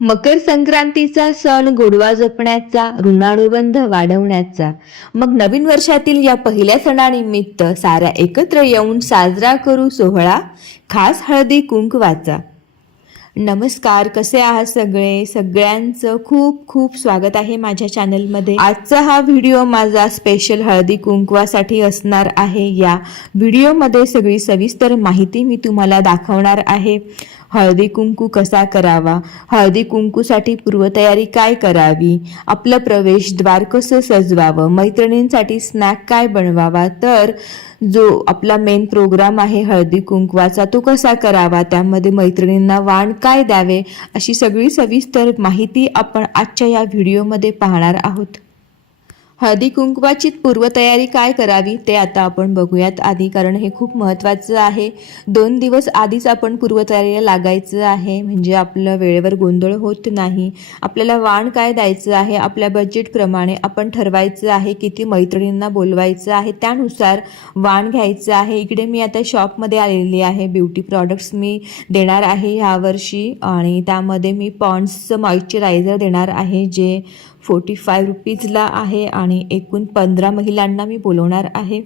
मकर संक्रांतीचा सण गोडवा जपण्याचा ऋणानुबंध वाढवण्याचा. मग नवीन वर्षातील या पहिल्या सणानिमित्त साऱ्या एकत्र येऊन साजरा करू सोहळा खास हळदी कुंकवाचा. नमस्कार कसे आहात सगळे? सगळ्यांचं खूप खूप स्वागत आहे माझ्या चॅनलमध्ये. आजचा हा व्हिडिओ माझा स्पेशल हळदी कुंकवासाठी असणार आहे. या व्हिडिओमध्ये सगळी सविस्तर माहिती मी तुम्हाला दाखवणार आहे. हळदी कुंकू कसा करावा? हळदी कुंकूसाठी पूर्वतयारी काय करावी? आपलं प्रवेशद्वार कसं सजवावं? मैत्रिणींसाठी स्नॅक काय बनवावा? तर जो आपला मेन प्रोग्राम आहे हळदी कुंकवाचा तो कसा करावा? त्यामध्ये मैत्रिणींना वाण काय द्यावे? अशी सगळी सविस्तर माहिती आपण आजच्या या व्हिडिओमध्ये पाहणार आहोत. हळदी कुंकवाची पूर्वतयारी काय करावी ते आता आपण बघूयात. आधी कारण हे खूप महत्त्वाचं आहे. दोन दिवस आधीच आपण पूर्वतयारीला लागायचं आहे. म्हणजे आपलं वेळेवर गोंधळ होत नाही. आपल्याला वाण काय द्यायचं आहे? आपल्या बजेटप्रमाणे आपण ठरवायचं आहे. किती मैत्रिणींना बोलवायचं आहे? त्यानुसार वाण घ्यायचं आहे. इकडे मी आता शॉपमध्ये आलेली आहे. ब्युटी प्रॉडक्ट्स मी देणार आहे ह्यावर्षी आणि त्यामध्ये मी पॉन्ड्सचं मॉइश्चरायझर देणार आहे जे फोर्टी फाय रुपीजला आहे आणि एकूण पंधरा महिलांना मी बोलवणार आहे.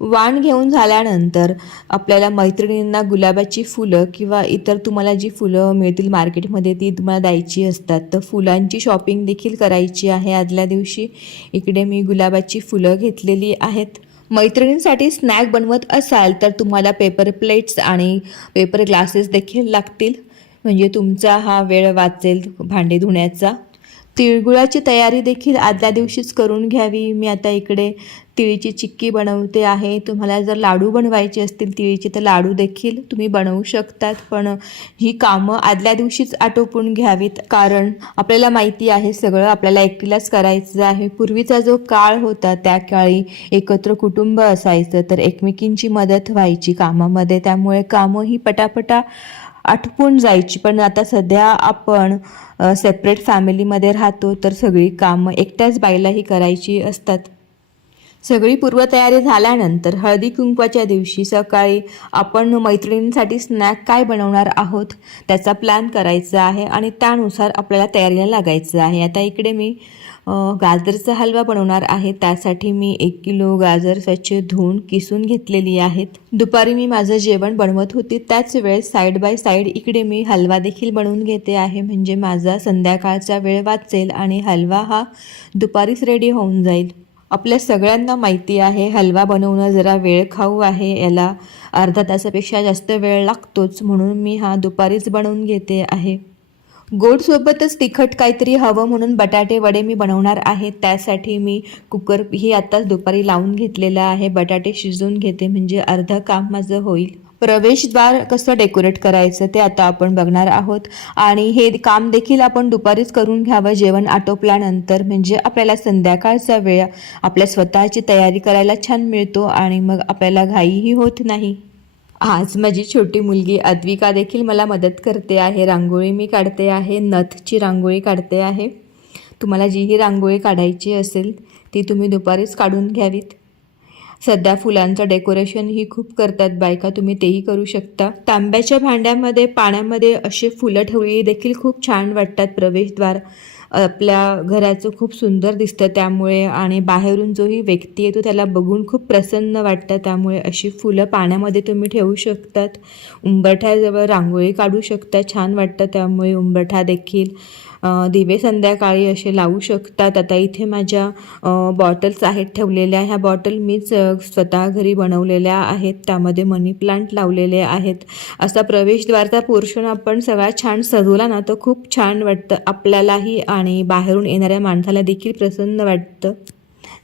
वाण घेऊन झाल्यानंतर आपल्याला मैत्रिणींना गुलाबाची फुलं किंवा इतर तुम्हाला जी फुलं मिळतील मार्केटमध्ये ती तुम्हाला द्यायची असतात. तर फुलांची शॉपिंग देखील करायची आहे आदल्या दिवशी. इकडे मी गुलाबाची फुलं घेतलेली आहेत. मैत्रिणींसाठी स्नॅक बनवत असाल तर तुम्हाला पेपर प्लेट्स आणि पेपर ग्लासेस देखील लागतील. म्हणजे तुमचा हा वेळ वाचेल भांडे धुण्याचा. तिळगुळाची तयारी देखील आदल्या दिवशीच करून घ्यावी. मी आता इकडे तिळीची चिक्की बनवते आहे. तुम्हाला जर लाडू बनवायचे असतील तिळीचे तर लाडू देखील तुम्ही बनवू शकतात. पण ही कामं आदल्या दिवशीच आटोपून घ्यावीत कारण आपल्याला माहिती आहे सगळं आपल्याला एकटीलाच करायचं आहे. पूर्वीचा जो काळ होता त्या काळी एकत्र कुटुंब असायचं तर एकमेकींची मदत व्हायची कामामध्ये. त्यामुळे कामं ही पटापटा आटपून जायची. पण आता सध्या आपण सेपरेट फॅमिलीमध्ये राहतो तर सगळी कामं एकट्याच बाईलाही करायची असतात. सगळी पूर्वतयारी झाल्यानंतर हळदी कुंकवाच्या दिवशी सकाळी आपण मैत्रिणींसाठी स्नॅक काय बनवणार आहोत? त्याचा प्लॅन करायचा आहे आणि त्यानुसार आपल्याला तयारीला लागायचं आहे. आता इकडे मी गाजरचा हलवा बनवणार आहे. त्यासाठी मी एक किलो गाजर स्वच्छ धुवून किसून घेतलेली आहेत. दुपारी मी माझं जेवण बनवत होती. त्याच वेळेस साईड बाय साईड इकडे मी हलवा देखील बनवून घेते आहे. म्हणजे माझा संध्याकाळचा वेळ वाचेल आणि हलवा हा दुपारीच रेडी होऊन जाईल. आपल्या सगळ्यांना माहिती आहे. हलवा बनवणं जरा वेळ खाऊ आहे. याला अर्धा तासापेक्षा जास्त वेळ लागतोच. म्हणून मी हा दुपारीच बनवून घेते आहे. गोडसोबतच तिखट काहीतरी हवं म्हणून बटाटे वडे मी बनवणार आहे. त्यासाठी मी कुकर ही आत्ताच दुपारी लावून घेतलेलं आहे. बटाटे शिजवून घेते. म्हणजे अर्धं काम माझं होईल. प्रवेशद्वार कसं डेकोरेट करायचं ते आता आपण बघणार आहोत. आणि हे काम देखील आपण दुपारीच करून घ्यावं जेवण आटोपल्यानंतर. म्हणजे आपल्याला संध्याकाळचा वेळ आपल्या स्वतःची तयारी करायला छान मिळतो आणि मग आपल्याला घाईही होत नाही. आज माझी छोटी मुलगी अद्विका देखील मला मदत करते आहे. रांगोळी मी काढते आहे. नथची रांगोळी काढते आहे. तुम्हाला जी ही रांगोळी काढायची असेल ती तुम्ही दुपारीच काढून घ्यावीत. सध्या फुलांचं डेकोरेशन ही खूप करतात बायका तुम्ही तेही करू शकता. तांब्याच्या भांड्यामध्ये पाण्यामध्ये असे फुलं ठेवलेली देखील खूप छान वाटतात प्रवेशद्वार. आपल्या घराचं खूप सुंदर दिसतं त्यामुळे आणि बाहेरून जोही व्यक्ती येतो त्याला बघून खूप प्रसन्न वाटतं. त्यामुळे अशी फुलं पाण्यामध्ये तुम्ही ठेवू शकतात. उंबरठ्याजवळ रांगोळी काढू शकता. छान वाटतं त्यामुळे उंबरठा देखील. दिवे संध्याकाळी असे लावू शकतात. आता इथे माझ्या बॉटल्स आहेत ठेवलेल्या. ह्या बॉटल मीच स्वतः घरी बनवलेल्या आहेत. त्यामध्ये मनी प्लांट लावलेले आहेत. असा प्रवेशद्वारचा पोर्शन आपण सगळा छान सजवला ना तर खूप छान वाटतं. आपल्यालाही आणि बाहेरून येणाऱ्या माणसाला देखील प्रसन्न वाटतं.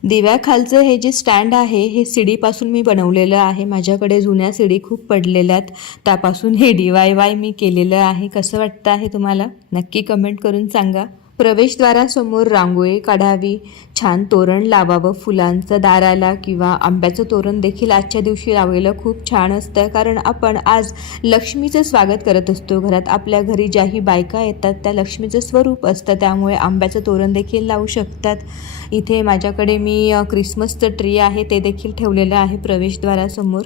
दिव्याखालचं हे जे स्टँड आहे हे सिडीपासून मी बनवलेलं आहे. माझ्याकडे जुन्या सिडी खूप पडलेल्या आहेत. त्यापासून हे डी वाय वाय मी केलेलं आहे. कसं वाटतं आहे तुम्हाला? नक्की कमेंट करून सांगा. प्रवेशद्वारासमोर रांगोळी काढावी छान तोरण लावावं फुलांचं दाराला किंवा आंब्याचं तोरण देखील आजच्या दिवशी लावलेलं खूप छान असतं. कारण आपण आज लक्ष्मीचं स्वागत करत असतो. घरात आपल्या घरी ज्याही बायका येतात त्या लक्ष्मीचं स्वरूप असतं. त्यामुळे आंब्याचं तोरण देखील लावू शकतात. इथे माझ्याकडे मी क्रिसमसचं ट्री आहे ते देखील ठेवलेलं आहे प्रवेशद्वारासमोर.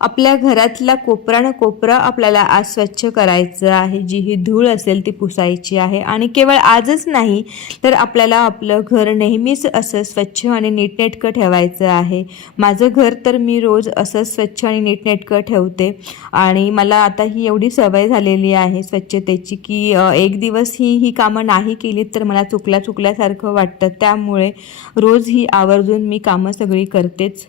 आपल्या घरातला कोपरा न कोपरा आपल्याला आज स्वच्छ करायचं आहे. जी ही धूळ असेल ती पुसायची आहे. आणि केवळ आजच नाही तर आपल्याला आपलं घर नेहमीच असं स्वच्छ आणि नीटनेटकं ठेवायचं आहे. माझं घर तर मी रोज असं स्वच्छ आणि नीटनेटकं ठेवते. आणि मला आता ही एवढी सवय झालेली आहे स्वच्छतेची की एक दिवस ही ही कामं नाही केली तर मला चुकल्या चुकल्यासारखं वाटतं. त्यामुळे रोज ही आवर्जून मी कामं सगळी करतेच.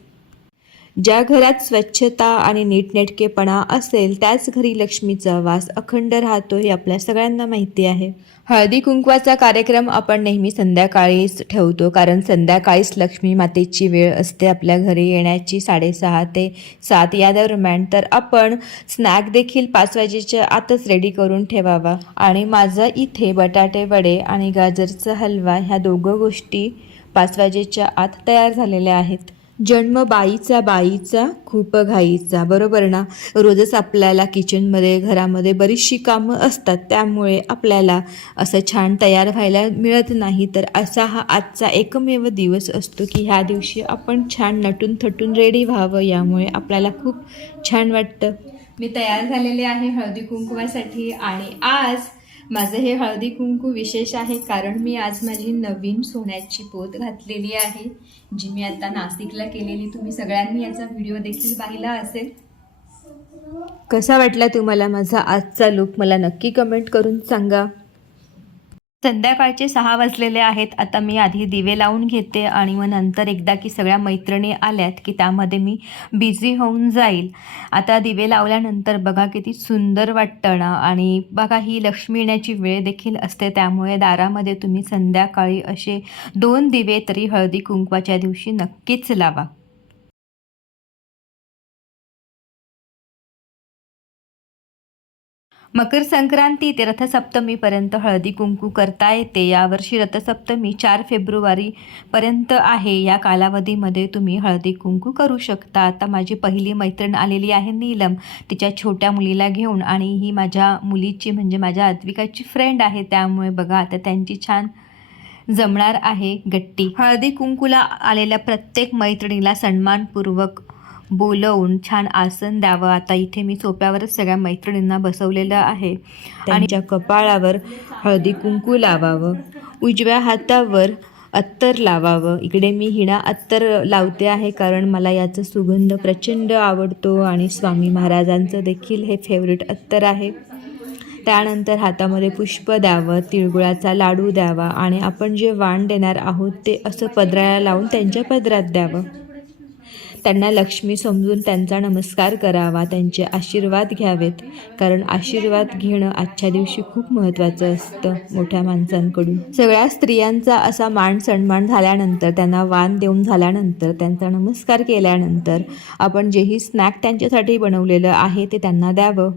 ज्या घरात स्वच्छता आणि नीटनेटकेपणा असेल त्याच घरी लक्ष्मीचा वास अखंड राहतो हे आपल्या सगळ्यांना माहिती आहे. हळदी कुंकवाचा कार्यक्रम आपण नेहमी संध्याकाळीच ठेवतो कारण संध्याकाळीच लक्ष्मी मातेची वेळ असते आपल्या घरी येण्याची साडेसहा ते सात या दरम्यान. तर आपण स्नॅक देखील पाच वाजेच्या आतच रेडी करून ठेवावा. आणि माझं इथे बटाटे वडे आणि गाजरचा हलवा ह्या दोघं गोष्टी पाच वाजेच्या आत तयार झालेल्या आहेत. जन्म बाईचा बाईचा खूप घाईचा बरोबर ना? रोजच आपल्याला किचनमध्ये घरामध्ये बरीचशी कामं असतात. त्यामुळे आपल्याला असं छान तयार व्हायला मिळत नाही. तर असा हा आजचा एकमेव दिवस असतो की ह्या दिवशी आपण छान नटून थटून रेडी व्हावं. यामुळे आपल्याला खूप छान वाटतं. मी तयार झालेले आहे हळदी कुंकवासाठी आणि आज माझं हे हळदी कुंकू विशेष आहे कारण मी आज माझी नवीन सोन्याची पोत घातलेली आहे जी मी आता नाशिकला केलेली. तुम्ही सगळ्यांनी याचा व्हिडिओ देखील पाहिला असेल. कसा वाटला तुम्हाला माझा आजचा लुक मला नक्की कमेंट करून सांगा. संध्याकाळचे सहा वाजलेले आहेत. आता मी आधी दिवे लावून घेते आणि मग नंतर एकदा की सगळ्या मैत्रिणी आल्यात की त्यामध्ये मी बिझी होऊन जाईल. आता दिवे लावल्यानंतर बघा किती सुंदर वाटतं ना. आणि बघा ही लक्ष्मी येण्याची वेळ देखील असते. त्यामुळे दारामध्ये तुम्ही संध्याकाळी असे दोन दिवे तरी हळदी कुंकवाच्या दिवशी नक्कीच लावा. मकर संक्रांती ते रथसप्तमीपर्यंत हळदी कुंकू करता येते. यावर्षी रथसप्तमी चार फेब्रुवारीपर्यंत आहे. या कालावधीमध्ये तुम्ही हळदी कुंकू करू शकता. आता माझी पहिली मैत्रीण आलेली आहे नीलम. तिच्या छोट्या मुलीला घेऊन आणि ही माझ्या मुलीची म्हणजे माझ्या अद्विकाची फ्रेंड आहे. त्यामुळे बघा आता त्यांची छान जमणार आहे गट्टी. हळदी कुंकूला आलेल्या प्रत्येक मैत्रिणीला सन्मानपूर्वक बोलवून छान आसन द्यावं. आता इथे मी सोप्यावरच सगळ्या मैत्रिणींना बसवलेलं आहे. आणि त्यांच्या कपाळावर हळदी कुंकू लावावं. उजव्या हातावर अत्तर लावावं. इकडे मी हिणा अत्तर लावते आहे कारण मला याचा सुगंध प्रचंड आवडतो आणि स्वामी महाराजांचं देखील हे फेवरेट अत्तर आहे. त्यानंतर हातामध्ये पुष्प द्यावं तिळगुळाचा लाडू द्यावा आणि आपण जे वाण देणार आहोत ते असं पदराला लावून त्यांच्या पदरात द्यावं. त्यांना लक्ष्मी समजून त्यांचा नमस्कार करावा त्यांचे आशीर्वाद घ्यावेत. कारण आशीर्वाद घेणं आजच्या दिवशी खूप महत्त्वाचं असतं मोठ्या माणसांकडून. सगळ्या स्त्रियांचा असा मान सन्मान झाल्यानंतर त्यांना वान देऊन झाल्यानंतर त्यांचा नमस्कार केल्यानंतर आपण जेही स्नॅक त्यांच्यासाठी बनवलेलं आहे ते त्यांना द्यावं.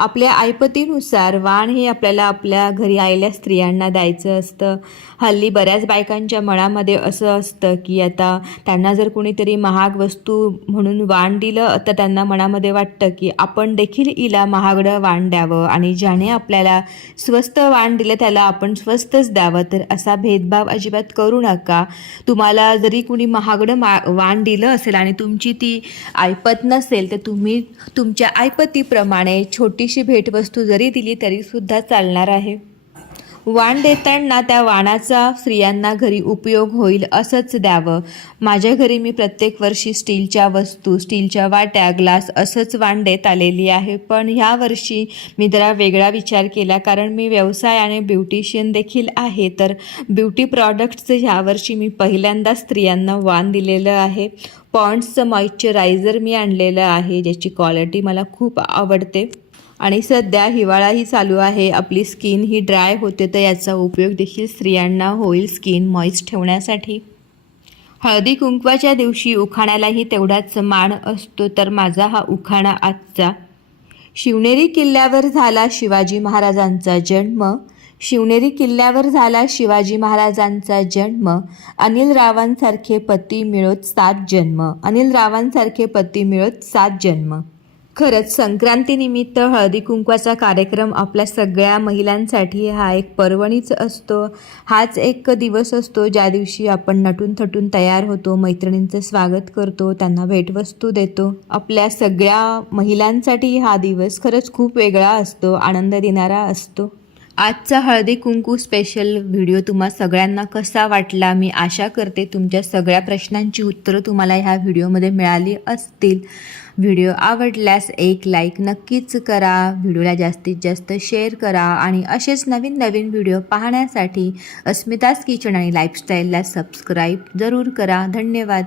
आपल्या ऐपतीनुसार वाण हे आपल्याला आपल्या घरी आलेल्या स्त्रियांना द्यायचं असतं. हल्ली बऱ्याच बायकांच्या मनामध्ये असं असतं की आता त्यांना जर कोणीतरी महाग वस्तू म्हणून वाण दिलं तर त्यांना मनामध्ये वाटतं की आपण देखील हिला महागडं वाण द्यावं आणि ज्याने आपल्याला स्वस्त वाण दिलं त्याला आपण स्वस्तच द्यावं. तर असा भेदभाव अजिबात करू नका. तुम्हाला जरी कुणी महागडं मा वाण दिलं असेल आणि तुमची ती ऐपत नसेल तर तुम्ही तुमच्या ऐपतीप्रमाणे छोटी छोटीशी भेटवस्तू जरी दिली तरीसुद्धा चालणार आहे. वाण देताना त्या वाणाचा स्त्रियांना घरी उपयोग होईल असंच द्यावं. माझ्या घरी मी प्रत्येक वर्षी स्टीलच्या वस्तू स्टीलच्या वाट्या ग्लास असंच वाण देत आलेली आहे. पण ह्या वर्षी मी जरा वेगळा विचार केला कारण मी व्यवसाय आणि ब्युटिशियन देखील आहे. तर ब्युटी प्रॉडक्ट्सचं ह्यावर्षी मी पहिल्यांदा स्त्रियांना वाण दिलेलं आहे. पॉन्ड्सचं मॉइश्चरायझर मी आणलेलं आहे ज्याची क्वालिटी मला खूप आवडते. आणि सध्या हिवाळाही चालू आहे. आपली स्किन ही ड्राय होते तर याचा उपयोग देखील स्त्रियांना होईल स्किन मॉइस्ट ठेवण्यासाठी. हळदी कुंकवाच्या दिवशी उखाण्यालाही तेवढाच मान असतो तर माझा हा उखाणा आजचा. शिवनेरी किल्ल्यावर झाला शिवाजी महाराजांचा जन्म. शिवनेरी किल्ल्यावर झाला शिवाजी महाराजांचा जन्म. अनिल रावांसारखे पती मिळत सात जन्म. अनिल रावांसारखे पती मिळत सात जन्म. खरंच संक्रांतीनिमित्त हळदी कुंकवाचा कार्यक्रम आपल्या सगळ्या महिलांसाठी हा एक पर्वणीच असतो. हाच एक दिवस असतो ज्या दिवशी आपण नटून थटून तयार होतो मैत्रिणींचं स्वागत करतो त्यांना भेटवस्तू देतो. आपल्या सगळ्या महिलांसाठी हा दिवस खरंच खूप वेगळा असतो आनंद देणारा असतो. आजचा हळदी कुंकू स्पेशल व्हिडिओ तुम्हा सगळ्यांना कसा वाटला? मी आशा करते तुमच्या सगळ्या प्रश्नांची उत्तरं तुम्हाला ह्या व्हिडिओमध्ये मिळाली असतील. व्हिडिओ आवडल्यास एक लाईक नक्कीच करा. व्हिडिओला जास्तीत जास्त शेअर करा आणि असेच नवीन नवीन व्हिडिओ पाहण्यासाठी अस्मिताज किचन आणि लाईफस्टाईलला सबस्क्राईब जरूर करा. धन्यवाद.